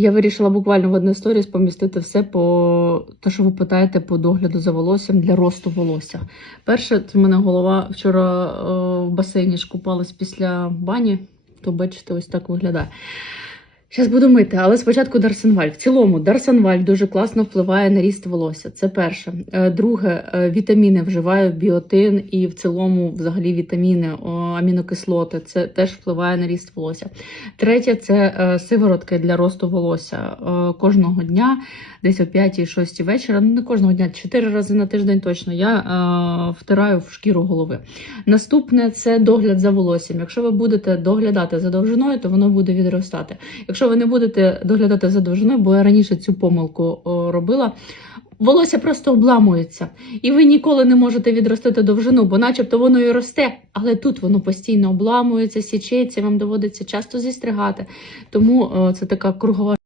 Я вирішила буквально в одну сторіс помістити все по те, що ви питаєте по догляду за волоссям для росту волосся. Перше, це в мене голова вчора е, в басейні ж купалась після бані, то бачите, ось так виглядає. Зараз буду мити, але спочатку Дарсенваль. В цілому, Дарсенваль дуже класно впливає на ріст волосся. Це перше. Е, Друге, е, вітаміни вживаю біотин і в цілому, взагалі, вітаміни, амінокислоти. Це теж впливає на ріст волосся. Третє це е, сиворотки для росту волосся Е, кожного дня, десь о 5-6 вечора. Ну не кожного дня, 4 рази на тиждень точно. Я е, втираю в шкіру голови. Наступне це догляд за волоссям. Якщо ви будете доглядати за довжиною, то воно буде відростати. Якщо ви не будете доглядати за довжиною, бо я раніше цю помилку робила. Волосся просто обламується, і ви ніколи не можете відростити довжину, бо, начебто, воно і росте, але тут воно постійно обламується, січеться, вам доводиться часто зістригати. Тому е, це така кругова